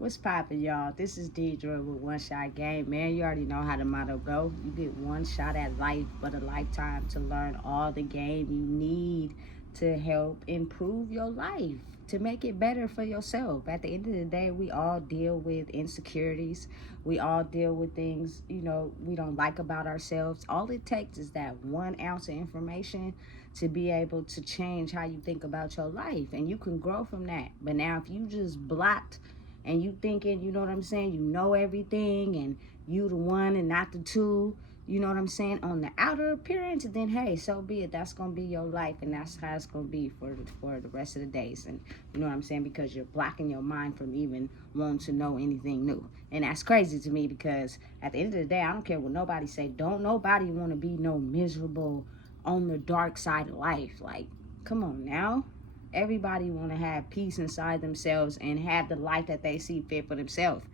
What's poppin', y'all? This is Deidre with One Shot Game. Man, you already know how the motto go. You get one shot at life, but a lifetime to learn all the game you need to help improve your life, to make it better for yourself. At the end of the day, we all deal with insecurities. We all deal with things, we don't like about ourselves. All it takes is that 1 ounce of information to be able to change how you think about your life, and you can grow from that. But now if you just blocked and you thinking, you know what I'm saying, you know everything and you the one and not the two, you know what I'm saying, on the outer appearance, then hey, so be it. That's gonna be your life, and that's how it's gonna be for the rest of the days. And you know what I'm saying, because you're blocking your mind from even wanting to know anything new. And that's crazy to me, because at the end of the day, I don't care what nobody say. Don't nobody want to be no miserable on the dark side of life. Like, come on now. Everybody want to have peace inside themselves and have the life that they see fit for themselves.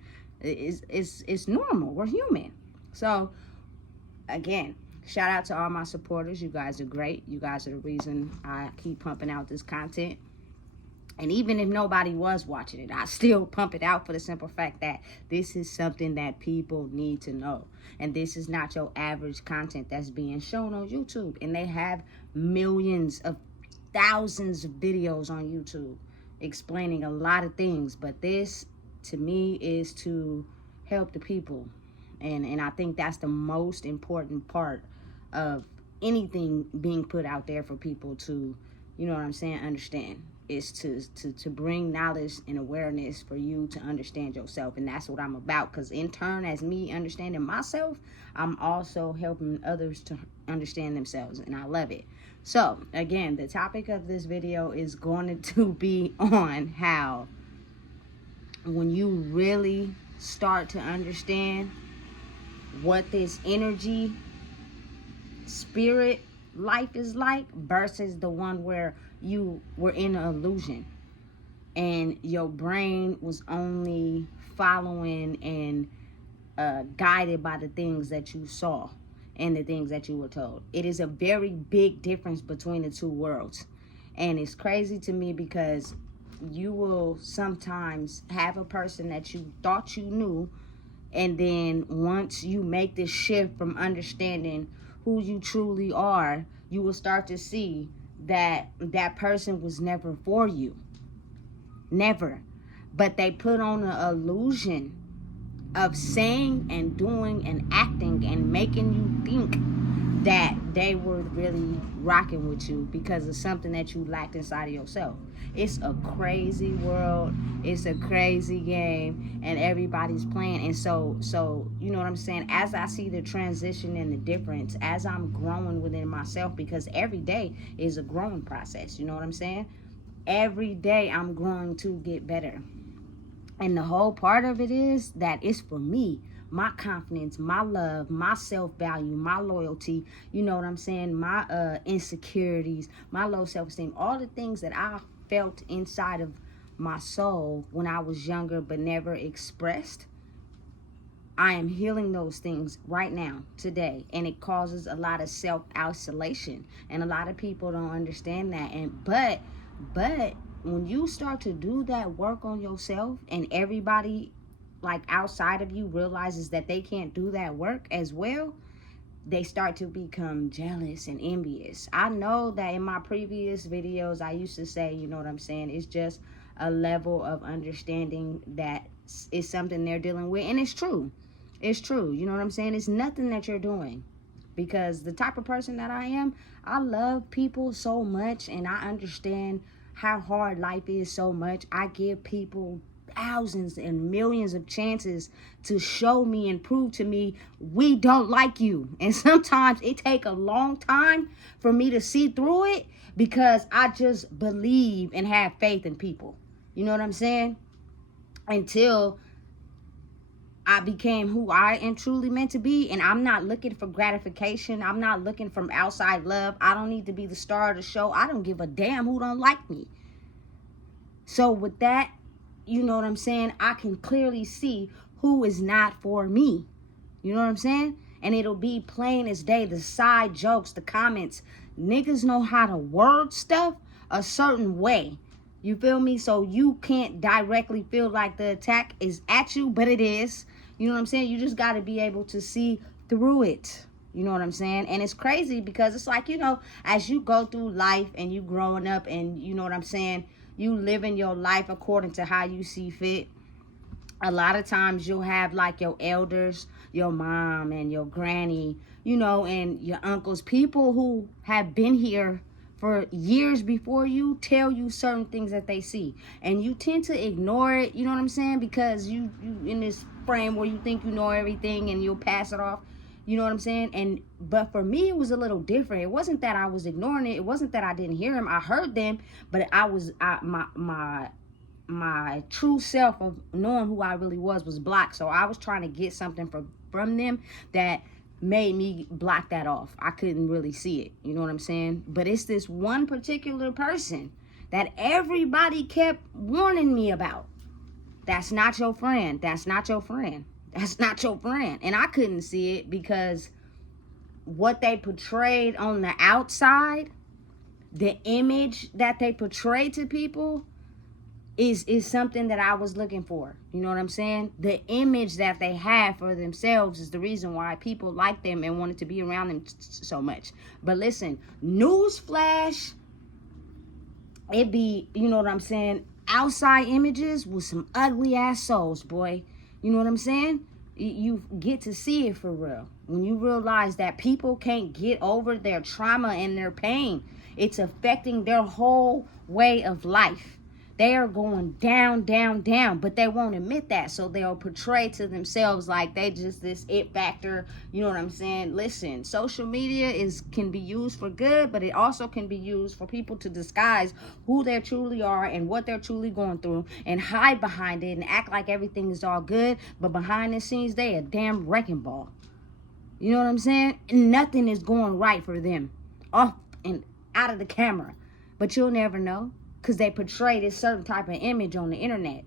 It's normal. We're human. So, again, shout out to all my supporters. You guys are great. You guys are the reason I keep pumping out this content. And even if nobody was watching it, I still pump it out for the simple fact that this is something that people need to know. And this is not your average content that's being shown on YouTube. And they have millions of thousands of videos on YouTube explaining a lot of things, but this to me is to help the people, and I think that's the most important part of anything being put out there for people to, you know what I'm saying, understand, is to bring knowledge and awareness for you to understand yourself. And that's what I'm about, because in turn, as me understanding myself, I'm also helping others to understand themselves, and I love it. So again, the topic of this video is going to be on how when you really start to understand what this energy spirit life is like versus the one where you were in an illusion and your brain was only following and guided by the things that you saw and the things that you were told. It is a very big difference between the two worlds. And it's crazy to me, because you will sometimes have a person that you thought you knew, and then once you make this shift from understanding who you truly are, you will start to see that that person was never for you. Never. But they put on an illusion of saying and doing and acting and making you think that they were really rocking with you because of something that you lacked inside of yourself. It's a crazy world. It's a crazy game, and everybody's playing. And so you know what I'm saying, as I see the transition and the difference, as I'm growing within myself, because every day is a growing process, you know what I'm saying? Every day I'm growing to get better. And the whole part of it is that it's for me, my confidence, my love, my self-value, my loyalty, you know what I'm saying, my insecurities, my low self-esteem, all the things that I felt inside of my soul when I was younger but never expressed. I am healing those things right now, today, and it causes a lot of self-isolation, and a lot of people don't understand that. And but when you start to do that work on yourself, and everybody like outside of you realizes that they can't do that work as well, they start to become jealous and envious. I know that in my previous videos I used to say, you know what I'm saying, it's just a level of understanding that is something they're dealing with. And it's true. It's true. You know what I'm saying? It's nothing that you're doing. Because the type of person that I am, I love people so much, and I understand how hard life is so much. I give people thousands and millions of chances to show me and prove to me we don't like you. And sometimes it take a long time for me to see through it, because I just believe and have faith in people. You know what I'm saying? Until I became who I am truly meant to be, and I'm not looking for gratification. I'm not looking from outside love. I don't need to be the star of the show. I don't give a damn who don't like me. So with that, you know what I'm saying, I can clearly see who is not for me. You know what I'm saying? And it'll be plain as day. The side jokes, the comments. Niggas know how to word stuff a certain way. You feel me? So you can't directly feel like the attack is at you, but it is. You know what I'm saying? You just got to be able to see through it. You know what I'm saying? And it's crazy because it's like, you know, as you go through life and you growing up and, you know what I'm saying, you living your life according to how you see fit. A lot of times you'll have like your elders, your mom and your granny, you know, and your uncles, people who have been here for years before you, tell you certain things that they see, and you tend to ignore it. You know what I'm saying? Because you in this frame where you think you know everything and you'll pass it off. You know what I'm saying? And but for me, it was a little different. It wasn't that I was ignoring it. It wasn't that I didn't hear them. I heard them, but my true self of knowing who I really was blocked. So I was trying to get something from them that made me block that off. I couldn't really see it. You know what I'm saying? But it's this one particular person that everybody kept warning me about. That's not your friend. That's not your friend. That's not your friend. And I couldn't see it because what they portrayed on the outside, the image that they portrayed to people, is something that I was looking for. You know what I'm saying? The image that they have for themselves is the reason why people like them and wanted to be around them so much. But listen, newsflash, it be, you know what I'm saying, outside images with some ugly ass souls, boy. You know what I'm saying? You get to see it for real. When you realize that people can't get over their trauma and their pain, it's affecting their whole way of life. They are going down, down, down, but they won't admit that. So they'll portray to themselves like they just this it factor. You know what I'm saying? Listen, social media can be used for good, but it also can be used for people to disguise who they truly are and what they're truly going through and hide behind it and act like everything is all good. But behind the scenes, they a damn wrecking ball. You know what I'm saying? Nothing is going right for them. Off and out of the camera. But you'll never know. Because they portray this certain type of image on the internet.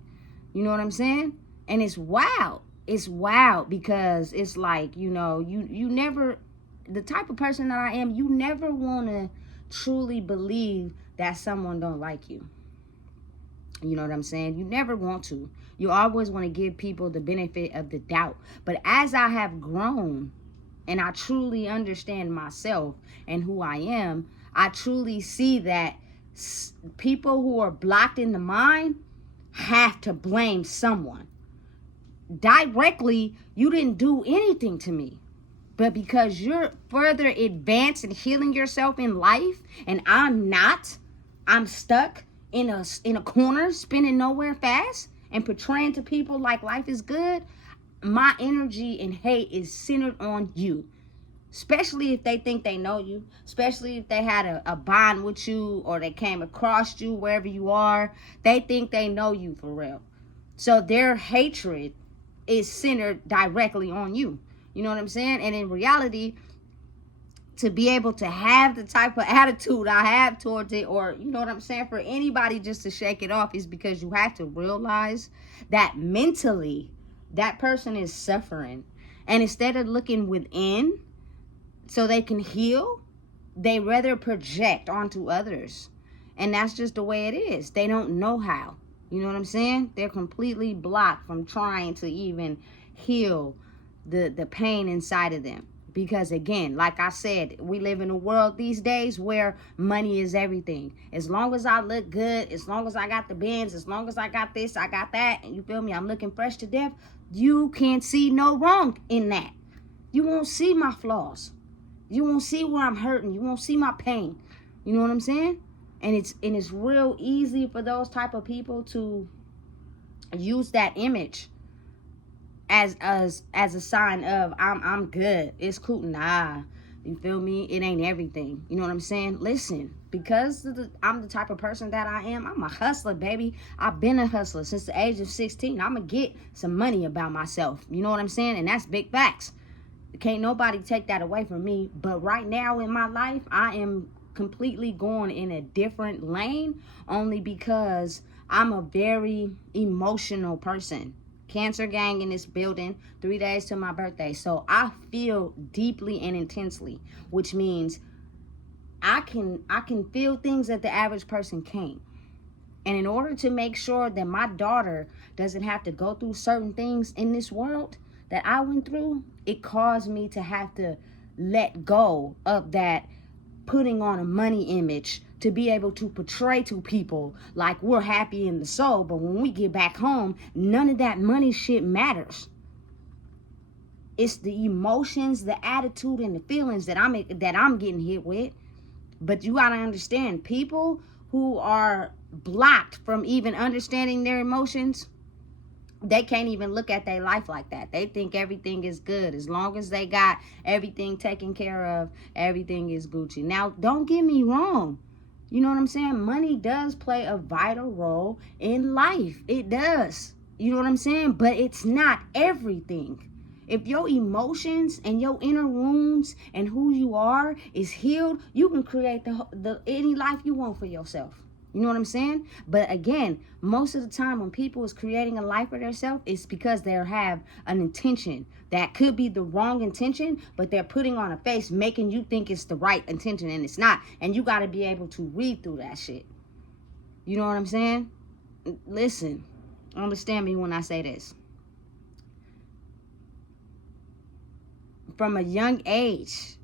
You know what I'm saying? And it's wild. It's wild because it's like, you know, you never, the type of person that I am, you never want to truly believe that someone don't like you. You know what I'm saying? You never want to. You always want to give people the benefit of the doubt. But as I have grown and I truly understand myself and who I am, I truly see that people who are blocked in the mind have to blame someone. Directly, you didn't do anything to me. But because you're further advanced in healing yourself in life, and I'm not, I'm stuck in a corner, spinning nowhere fast, and portraying to people like life is good, my energy and hate is centered on you. Especially if they think they know you, especially if they had a bond with you or they came across you wherever you are, they think they know you for real. So their hatred is centered directly on you. You know what I'm saying? And in reality, to be able to have the type of attitude I have towards it, or you know what I'm saying, for anybody just to shake it off, is because you have to realize that mentally that person is suffering. And instead of looking within, so they can heal, they rather project onto others. And that's just the way it is. They don't know how. You know what I'm saying? They're completely blocked from trying to even heal the pain inside of them. Because again, like I said, we live in a world these days where money is everything. As long as I look good, as long as I got the Benz, as long as I got this, I got that, and you feel me, I'm looking fresh to death, you can't see no wrong in that. You won't see my flaws. You won't see where I'm hurting. You won't see my pain. You know what I'm saying? And it's real easy for those type of people to use that image as a sign of I'm good. It's cool. Nah, you feel me? It ain't everything. You know what I'm saying? Listen, because I'm the type of person that I am, I'm a hustler, baby. I've been a hustler since the age of 16. I'm gonna get some money about myself. You know what I'm saying? And that's big facts. Can't nobody take that away from me. But right now in my life, I am completely going in a different lane only because I'm a very emotional person. Cancer gang in this building, 3 days to my birthday. So I feel deeply and intensely, which means I can feel things that the average person can't. And in order to make sure that my daughter doesn't have to go through certain things in this world that I went through, it caused me to have to let go of that putting on a money image to be able to portray to people like we're happy in the soul. But when we get back home, none of that money shit matters. It's the emotions, the attitude, and the feelings that I'm getting hit with. But you gotta understand, people who are blocked from even understanding their emotions, they can't even look at their life like that. They think everything is good. As long as they got everything taken care of, everything is Gucci. Now, don't get me wrong. You know what I'm saying? Money does play a vital role in life. It does. You know what I'm saying? But it's not everything. If your emotions and your inner wounds and who you are is healed, you can create the any life you want for yourself. You know what I'm saying? But again, most of the time when people is creating a life for themselves, it's because they have an intention that could be the wrong intention, but they're putting on a face making you think it's the right intention, and it's not. And you got to be able to read through that shit. You know what I'm saying? Listen, understand me when I say this. From a young age,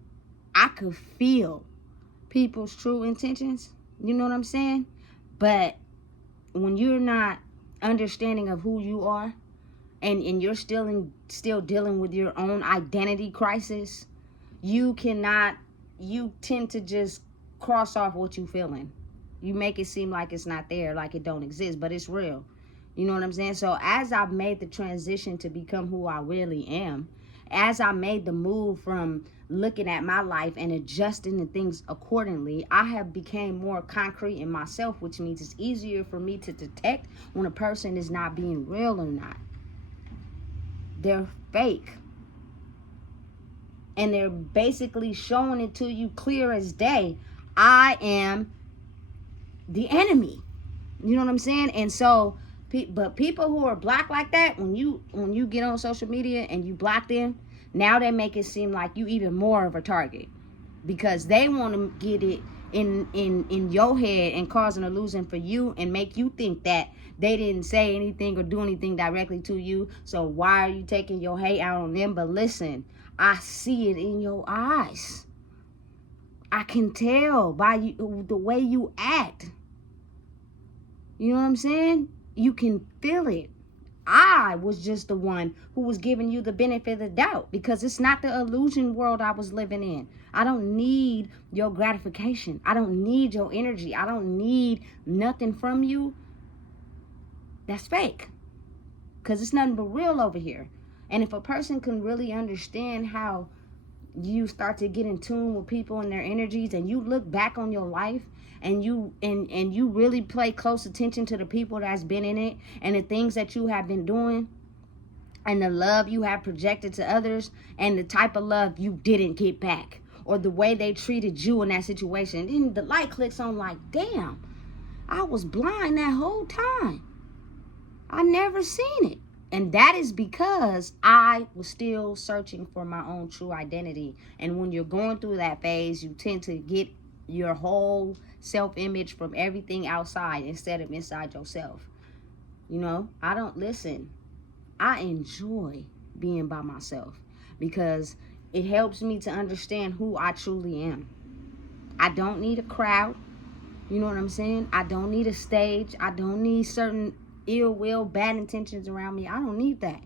I could feel people's true intentions. You know what I'm saying? But when you're not understanding of who you are, and you're still dealing with your own identity crisis, you tend to just cross off what you feeling. You make it seem like it's not there, like it don't exist, but it's real. You know what I'm saying? So as I've made the transition to become who I really am, as I made the move from looking at my life and adjusting the things accordingly, I have become more concrete in myself, which means it's easier for me to detect when a person is not being real or not. They're fake. And they're basically showing it to you clear as day. I am the enemy. You know what I'm saying? And so, but people who are black like that, when you get on social media and you block them, now they make it seem like you even more of a target, because they want to get it in your head and cause an illusion for you and make you think that they didn't say anything or do anything directly to you. So why are you taking your hate out on them? But listen, I see it in your eyes. I can tell by the way you act. You know what I'm saying? You can feel it. I was just the one who was giving you the benefit of the doubt, because it's not the illusion world I was living in. I don't need your gratification. I don't need your energy. I don't need nothing from you that's fake, because it's nothing but real over here. And if a person can really understand how you start to get in tune with people and their energies, and you look back on your life and you really pay close attention to the people that's been in it and the things that you have been doing and the love you have projected to others and the type of love you didn't get back, or the way they treated you in that situation, then the light clicks on like, damn, I was blind that whole time. I never seen it. And that is because I was still searching for my own true identity. And when you're going through that phase, you tend to get your whole self-image from everything outside instead of inside yourself. You know, I enjoy being by myself because it helps me to understand who I truly am. I don't need a crowd. You know what I'm saying? I don't need a stage. I don't need certain ill will, bad intentions around me. I don't need that.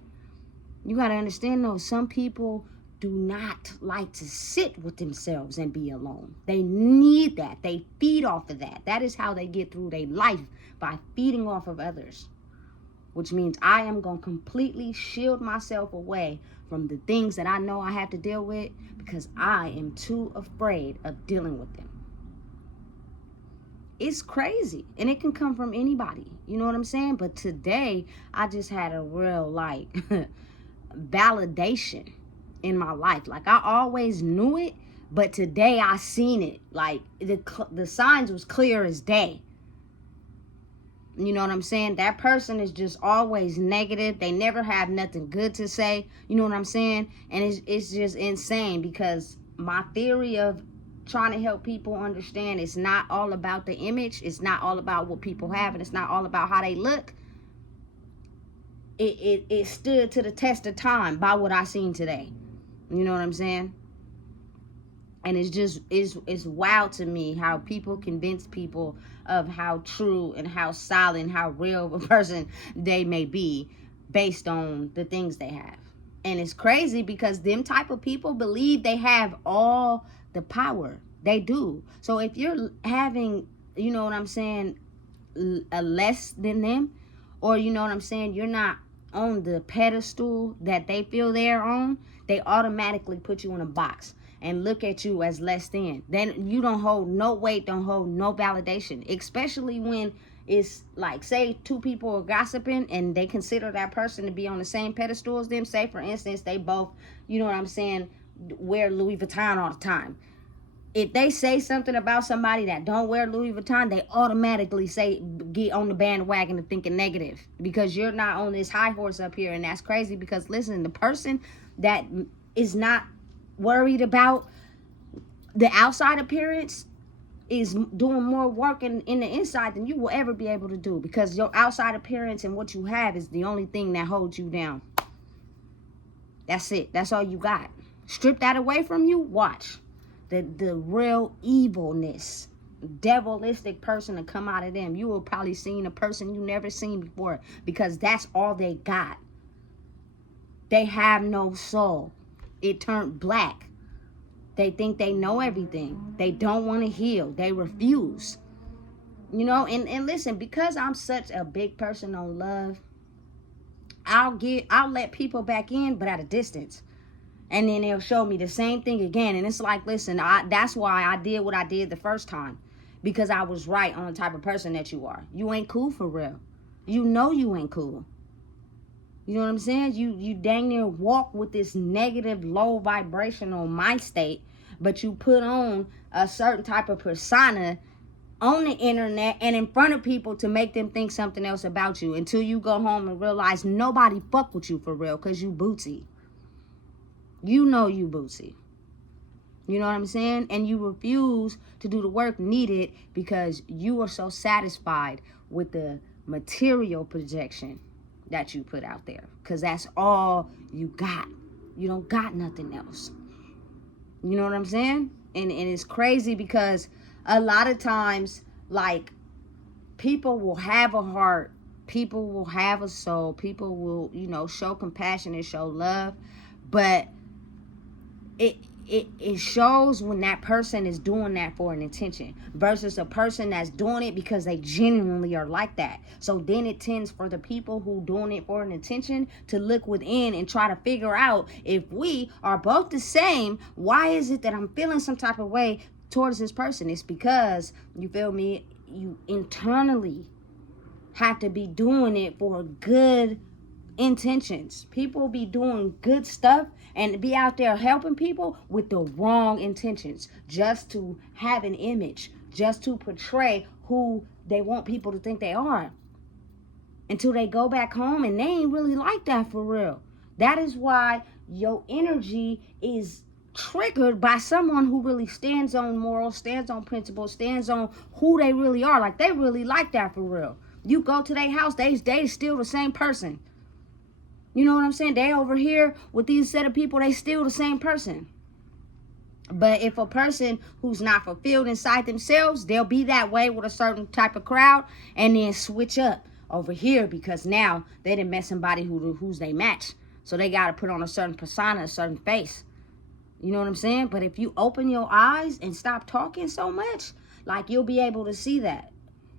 You got to understand though, some people do not like to sit with themselves and be alone. They need that. They feed off of that. That is how they get through their life, by feeding off of others. Which means I am going to completely shield myself away from the things that I know I have to deal with, because I am too afraid of dealing with them. It's crazy, and it can come from anybody. You know what I'm saying? But today, I just had a real, validation in my life. Like, I always knew it, but today I seen it. Like, the signs was clear as day. You know what I'm saying? That person is just always negative. They never have nothing good to say. You know what I'm saying? And it's just insane, because my theory of trying to help people understand it's not all about the image. It's not all about what people have, and it's not all about how they look. It stood to the test of time by what I seen today. You know what I'm saying? And it's wild to me how people convince people of how true and how solid and how real of a person they may be based on the things they have. And it's crazy because them type of people believe they have all the power. They do. So if you're having, you know what I'm saying, a less than them, or you know what I'm saying, you're not on the pedestal that they feel they're on, they automatically put you in a box and look at you as less than. Then you don't hold no weight, don't hold no validation, especially when it's like, say two people are gossiping and they consider that person to be on the same pedestal as them. Say for instance, they both, you know what I'm saying, wear Louis Vuitton all the time. If they say something about somebody that don't wear Louis Vuitton, they automatically say, get on the bandwagon of thinking negative, because you're not on this high horse up here. And that's crazy, because listen, the person that is not worried about the outside appearance is doing more work in the inside than you will ever be able to do, because your outside appearance and what you have is the only thing that holds you down. That's it. That's all you got. Strip that away from you, watch the real evilness, devilistic person to come out of them. You will probably see a person you never seen before, because that's all they got. They have no soul. It turned black. They think they know everything. They don't want to heal. They refuse. You know, and listen, because I'm such a big person on love, I'll let people back in, but at a distance. And then they'll show me the same thing again. And it's like, listen, that's why I did what I did the first time. Because I was right on the type of person that you are. You ain't cool for real. You know you ain't cool. You know what I'm saying? You dang near walk with this negative, low vibrational mind state, but you put on a certain type of persona on the internet and in front of people to make them think something else about you, until you go home and realize nobody fuck with you for real, because you bootsy. You know you bootsy. You know what I'm saying? And you refuse to do the work needed because you are so satisfied with the material projection that you put out there, because that's all you got. You don't got nothing else. You know what I'm saying? And it's crazy, because a lot of times, like, people will have a heart, people will have a soul, people will, you know, show compassion and show love, but it shows when that person is doing that for an intention versus a person that's doing it because they genuinely are like that. So then it tends for the people who doing it for an intention to look within and try to figure out, if we are both the same, why is it that I'm feeling some type of way towards this person? It's because, you feel me, you internally have to be doing it for good intentions. People be doing good stuff and be out there helping people with the wrong intentions, just to have an image, just to portray who they want people to think they are, until they go back home and they ain't really like that for real. That is why your energy is triggered by someone who really stands on morals, stands on principles, stands on who they really are. Like, they really like that for real. You go to their house, they still the same person. You know what I'm saying? They over here with these set of people, they still the same person. But if a person who's not fulfilled inside themselves, they'll be that way with a certain type of crowd and then switch up over here, because now they done met somebody who's they match. So they got to put on a certain persona, a certain face. You know what I'm saying? But if you open your eyes and stop talking so much, like, you'll be able to see that.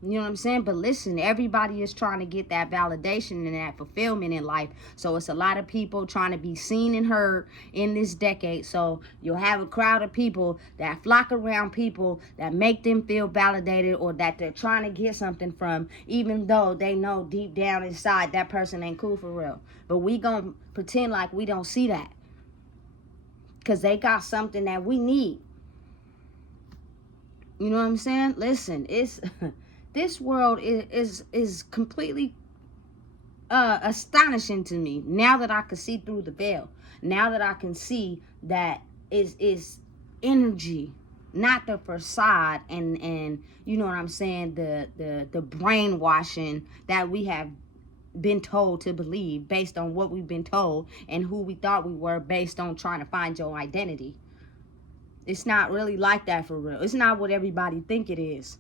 You know what I'm saying? But listen, everybody is trying to get that validation and that fulfillment in life. So it's a lot of people trying to be seen and heard in this decade. So you'll have a crowd of people that flock around people that make them feel validated, or that they're trying to get something from, even though they know deep down inside that person ain't cool for real. But we gonna pretend like we don't see that, because they got something that we need. You know what I'm saying? Listen, it's... This world is completely astonishing to me, now that I can see through the veil. Now that I can see that is energy. not the facade and you know what I'm saying, the brainwashing that we have been told to believe based on what we've been told and who we thought we were based on trying to find your identity. It's not really like that for real. It's not what everybody think it is.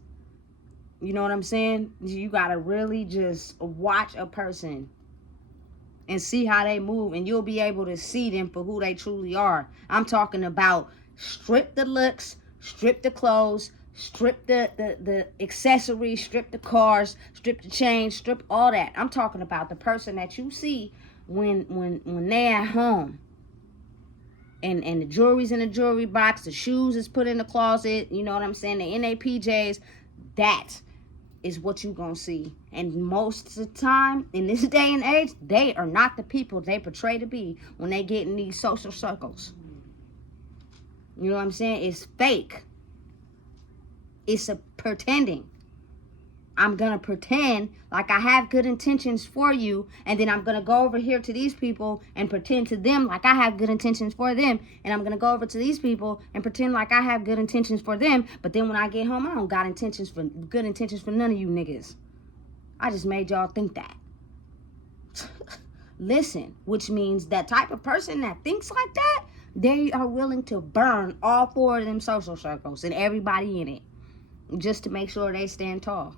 You know what I'm saying? You gotta really just watch a person and see how they move, and you'll be able to see them for who they truly are. I'm talking about strip the looks, strip the clothes, strip the accessories, strip the cars, strip the chains, strip all that. I'm talking about the person that you see when they're at home. And the jewelry's in the jewelry box, the shoes is put in the closet, you know what I'm saying? They're in their PJs. That is what you gonna see. And most of the time, in this day and age, they are not the people they portray to be when they get in these social circles. You know what I'm saying? It's fake. It's a pretending. I'm going to pretend like I have good intentions for you, and then I'm going to go over here to these people and pretend to them like I have good intentions for them, and I'm going to go over to these people and pretend like I have good intentions for them, but then when I get home, I don't got good intentions for none of you niggas. I just made y'all think that. Listen, which means that type of person that thinks like that, they are willing to burn all 4 of them social circles and everybody in it just to make sure they stand tall.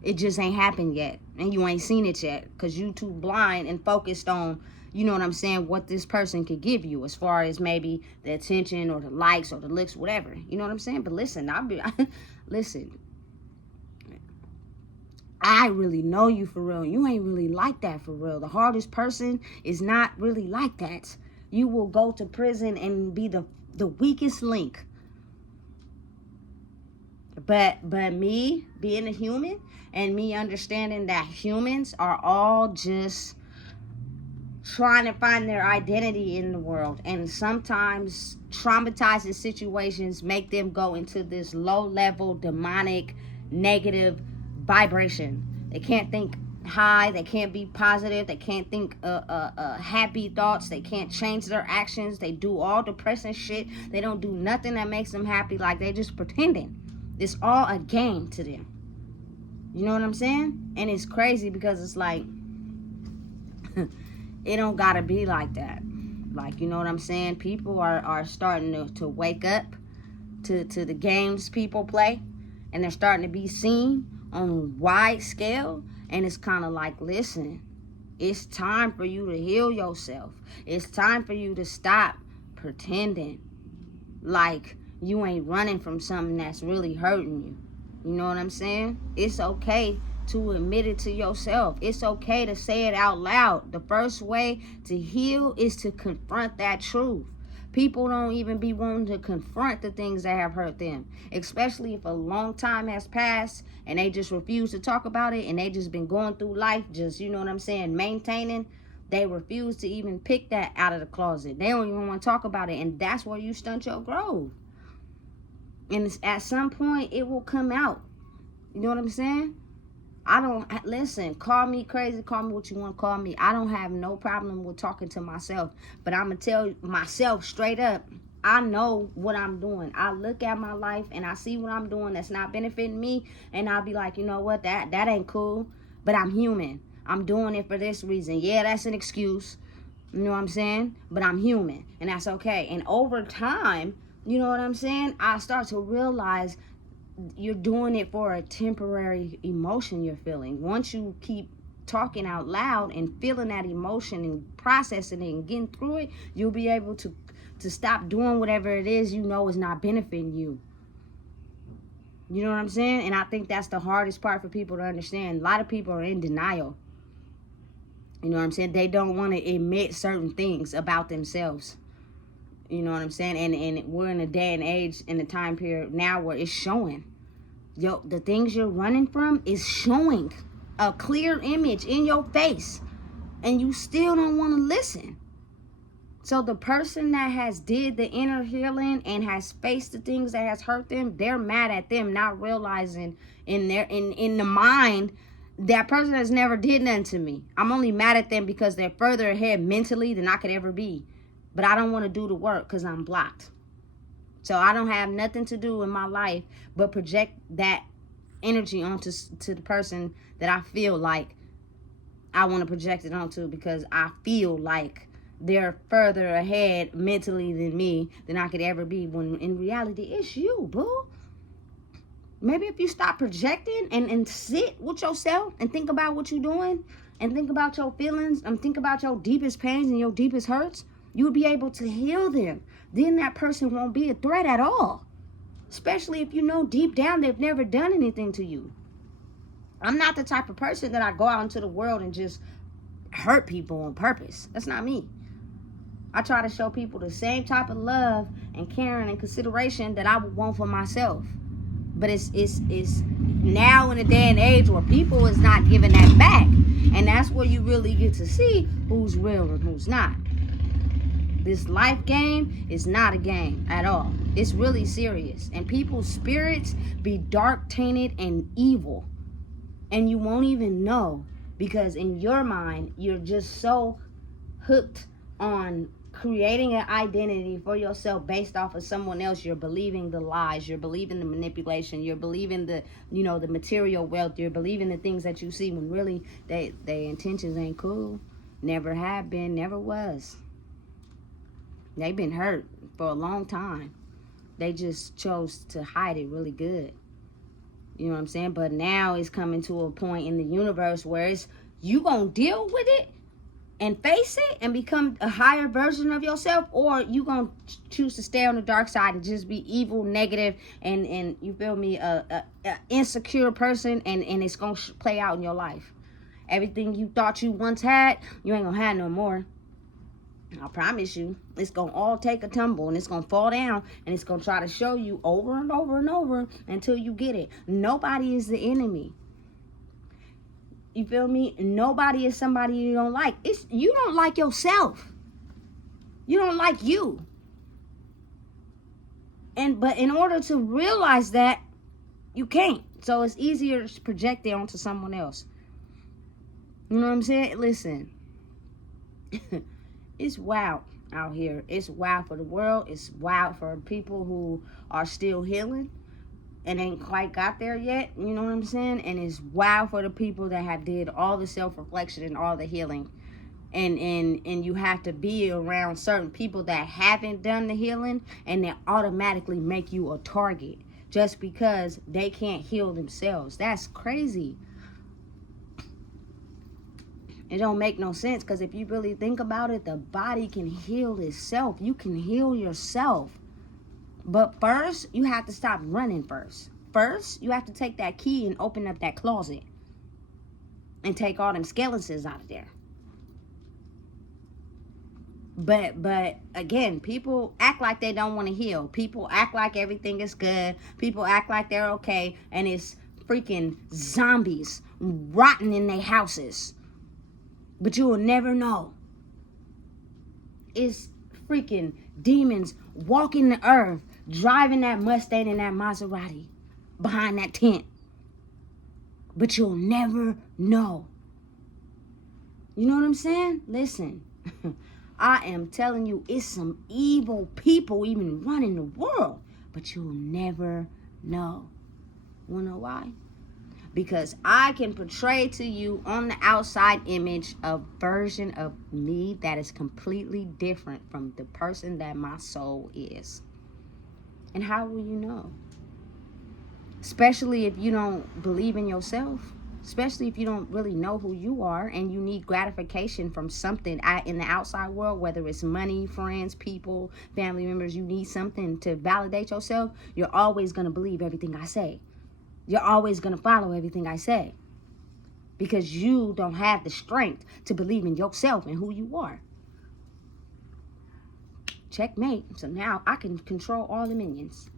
It just ain't happened yet, and you ain't seen it yet because you too blind and focused on, you know what I'm saying, what this person could give you as far as maybe the attention or the likes or the looks, whatever. You know what I'm saying? But listen, listen, I really know you for real. You ain't really like that for real. The hardest person is not really like that. You will go to prison and be the weakest link. But me being a human and me understanding that humans are all just trying to find their identity in the world, and sometimes traumatizing situations make them go into this low level demonic negative vibration. They can't think high, they can't be positive, they can't think happy thoughts, they can't change their actions, they do all depressing shit, they don't do nothing that makes them happy, like they just pretending. It's all a game to them. You know what I'm saying? And it's crazy because it's like, it don't gotta be like that. Like, you know what I'm saying? People are starting to wake up to the games people play. And they're starting to be seen on a wide scale. And it's kind of like, listen, it's time for you to heal yourself. It's time for you to stop pretending like you ain't running from something that's really hurting you. You know what I'm saying? It's okay to admit it to yourself. It's okay to say it out loud. The first way to heal is to confront that truth. People don't even be wanting to confront the things that have hurt them, especially if a long time has passed and they just refuse to talk about it, and they just been going through life just, you know what I'm saying, maintaining. They refuse to even pick that out of the closet. They don't even want to talk about it, and that's where you stunt your growth. And at some point, it will come out. You know what I'm saying? Listen, call me crazy, call me what you want to call me. I don't have no problem with talking to myself. But I'm going to tell myself straight up, I know what I'm doing. I look at my life and I see what I'm doing that's not benefiting me. And I'll be like, you know what, that ain't cool. But I'm human. I'm doing it for this reason. Yeah, that's an excuse. You know what I'm saying? But I'm human. And that's okay. And over time, you know what I'm saying, I start to realize you're doing it for a temporary emotion you're feeling. Once you keep talking out loud and feeling that emotion and processing it and getting through it, you'll be able to stop doing whatever it is you know is not benefiting you. You know what I'm saying? And I think that's the hardest part for people to understand. A lot of people are in denial. You know what I'm saying? They don't want to admit certain things about themselves. You know what I'm saying? And we're in a day and age, in the time period now where it's showing. The things you're running from is showing a clear image in your face. And you still don't want to listen. So the person that has did the inner healing and has faced the things that has hurt them, they're mad at them, not realizing in the mind, that person has never did nothing to me. I'm only mad at them because they're further ahead mentally than I could ever be. But I don't want to do the work because I'm blocked. So I don't have nothing to do in my life but project that energy onto the person that I feel like I want to project it onto, because I feel like they're further ahead mentally than me than I could ever be, when in reality it's you, boo. Maybe if you stop projecting and sit with yourself and think about what you're doing and think about your feelings and think about your deepest pains and your deepest hurts, you'll be able to heal them. Then that person won't be a threat at all. Especially if you know deep down they've never done anything to you. I'm not the type of person that I go out into the world and just hurt people on purpose. That's not me. I try to show people the same type of love and caring and consideration that I would want for myself. But it's now in a day and age where people is not giving that back. And that's where you really get to see who's real and who's not. This life game is not a game at all. It's really serious. And people's spirits be dark, tainted, and evil. And you won't even know, because in your mind, you're just so hooked on creating an identity for yourself based off of someone else. You're believing the lies, you're believing the manipulation, you're believing the material wealth, you're believing the things that you see, when really their intentions ain't cool. Never have been, never was. They've been hurt for a long time. They just chose to hide it really good. You know what I'm saying? But now it's coming to a point in the universe where it's you gonna deal with it and face it and become a higher version of yourself, or you gonna choose to stay on the dark side and just be evil, negative, and you feel me, a insecure person, and it's gonna play out in your life. Everything you thought you once had, you ain't gonna have no more. I promise you, it's gonna all take a tumble and it's gonna fall down, and it's gonna try to show you over and over and over until you get it. Nobody is the enemy. You feel me? Nobody is somebody you don't like. It's you don't like yourself. You don't like you. But in order to realize that, you can't. So it's easier to project it onto someone else. You know what I'm saying? Listen. It's wild out here. It's wild for the world. It's wild for people who are still healing and ain't quite got there yet. You know what I'm saying? And it's wild for the people that have did all the self-reflection and all the healing. And you have to be around certain people that haven't done the healing, and they automatically make you a target just because they can't heal themselves. That's crazy. It don't make no sense, because if you really think about it, the body can heal itself. You can heal yourself. But first, you have to stop running first. First, you have to take that key and open up that closet and take all them skeletons out of there. But again, people act like they don't want to heal. People act like everything is good. People act like they're okay. And it's freaking zombies rotting in their houses. But you will never know. It's freaking demons walking the earth, driving that Mustang and that Maserati behind that tent. But you'll never know. You know what I'm saying? Listen, I am telling you, it's some evil people even running the world. But you'll never know. Wanna know why? Because I can portray to you on the outside image a version of me that is completely different from the person that my soul is. And how will you know? Especially if you don't believe in yourself. Especially if you don't really know who you are and you need gratification from something in the outside world, whether it's money, friends, people, family members. You need something to validate yourself. You're always going to believe everything I say. You're always going to follow everything I say, because you don't have the strength to believe in yourself and who you are. Checkmate. So now I can control all the minions,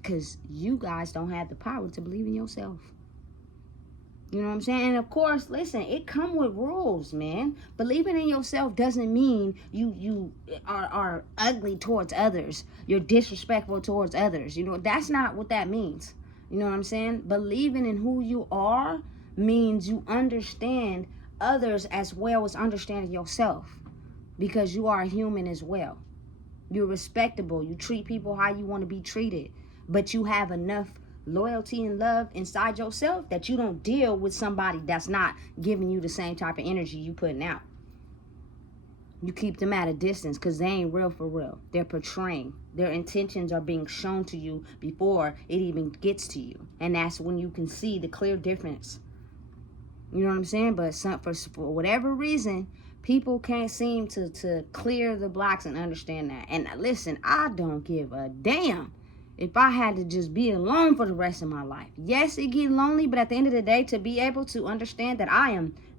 because you guys don't have the power to believe in yourself. You know what I'm saying? And of course, listen, it come with rules, man. Believing in yourself doesn't mean you are ugly towards others. You're disrespectful towards others. You know, that's not what that means. You know what I'm saying? Believing in who you are means you understand others as well as understanding yourself, because you are a human as well. You're respectable. You treat people how you want to be treated. But you have enough loyalty and love inside yourself that you don't deal with somebody that's not giving you the same type of energy you putting out. You keep them at a distance because they ain't real for real. They're portraying. Their intentions are being shown to you before it even gets to you. And that's when you can see the clear difference. You know what I'm saying? But for whatever reason, people can't seem to clear the blocks and understand that. And listen, I don't give a damn if I had to just be alone for the rest of my life. Yes, it get lonely, but at the end of the day, to be able to understand that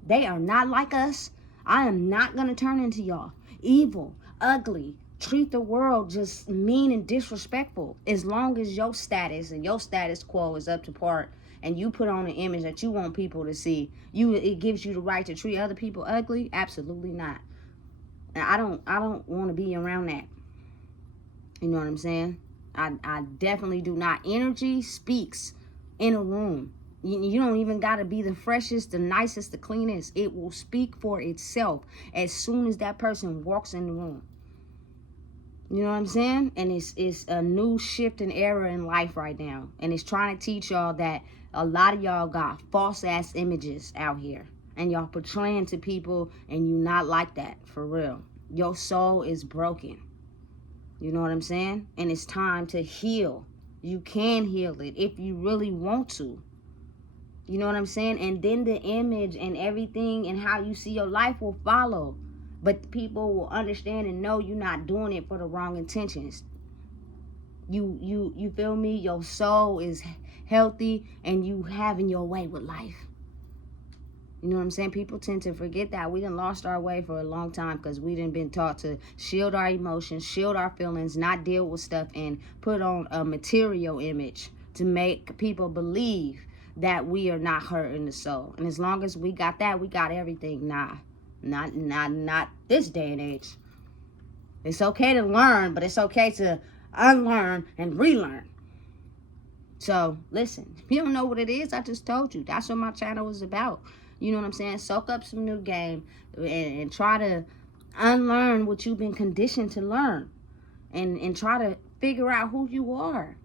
they are not like us. I am not going to turn into y'all. Evil, ugly, treat the world just mean and disrespectful. As long as your status and your status quo is up to par and you put on an image that you want people to see, it gives you the right to treat other people ugly? Absolutely not. And I don't want to be around that. You know what I'm saying? I definitely do not. Energy speaks in a room. You don't even got to be the freshest, the nicest, the cleanest. It will speak for itself as soon as that person walks in the room. You know what I'm saying? And it's a new shift and era in life right now. And it's trying to teach y'all that a lot of y'all got false-ass images out here. And y'all portraying to people, and you not like that, for real. Your soul is broken. You know what I'm saying? And it's time to heal. You can heal it if you really want to. You know what I'm saying? And then the image and everything and how you see your life will follow. But people will understand and know you're not doing it for the wrong intentions. You feel me? Your soul is healthy and you having your way with life. You know what I'm saying? People tend to forget that. We done lost our way for a long time because we done been taught to shield our emotions, shield our feelings, not deal with stuff, and put on a material image to make people believe that we are not hurting the soul. And as long as we got that, we got everything. Nah, not this day and age. It's okay to learn, but it's okay to unlearn and relearn. So listen, if you don't know what it is, I just told you. That's what my channel is about. You know what I'm saying? Soak up some new game and try to unlearn what you've been conditioned to learn, and try to figure out who you are.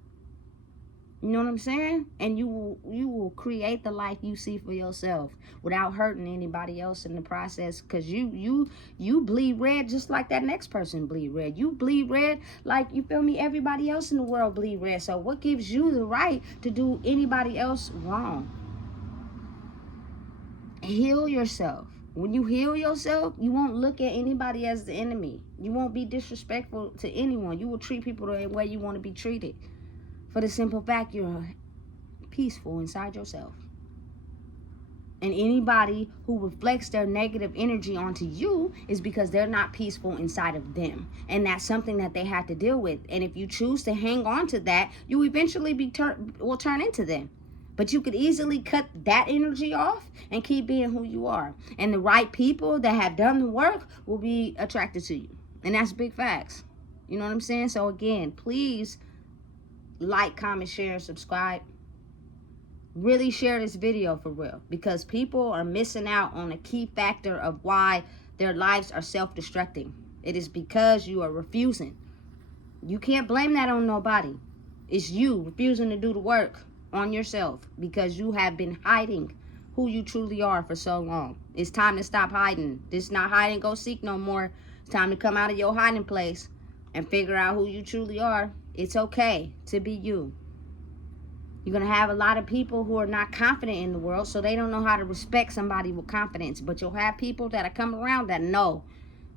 You know what I'm saying? And you will create the life you see for yourself without hurting anybody else in the process. Because you bleed red just like that next person bleed red. You bleed red like, you feel me, everybody else in the world bleed red. So what gives you the right to do anybody else wrong? Heal yourself. When you heal yourself, you won't look at anybody as the enemy. You won't be disrespectful to anyone. You will treat people the way you want to be treated. For the simple fact you're peaceful inside yourself. And anybody who reflects their negative energy onto you is because they're not peaceful inside of them. And that's something that they have to deal with. And if you choose to hang on to that, you eventually will turn into them. But you could easily cut that energy off and keep being who you are. And the right people that have done the work will be attracted to you. And that's big facts. You know what I'm saying? So again, please like, comment, share, subscribe. Really share this video for real, because people are missing out on a key factor of why their lives are self-destructing. It is because you are refusing. You can't blame that on nobody. It's you refusing to do the work on yourself because you have been hiding who you truly are for so long. It's time to stop hiding. This is not hide and go seek no more. It's time to come out of your hiding place and figure out who you truly are. It's okay to be you. You're going to have a lot of people who are not confident in the world, so they don't know how to respect somebody with confidence. But you'll have people that are come around that know,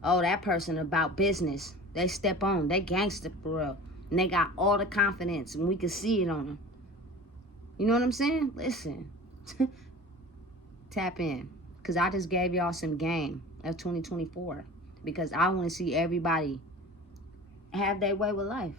oh, that person about business. They step on. They gangster for real. And they got all the confidence, and we can see it on them. You know what I'm saying? Listen. Tap in. Because I just gave y'all some game of 2024. Because I want to see everybody have their way with life.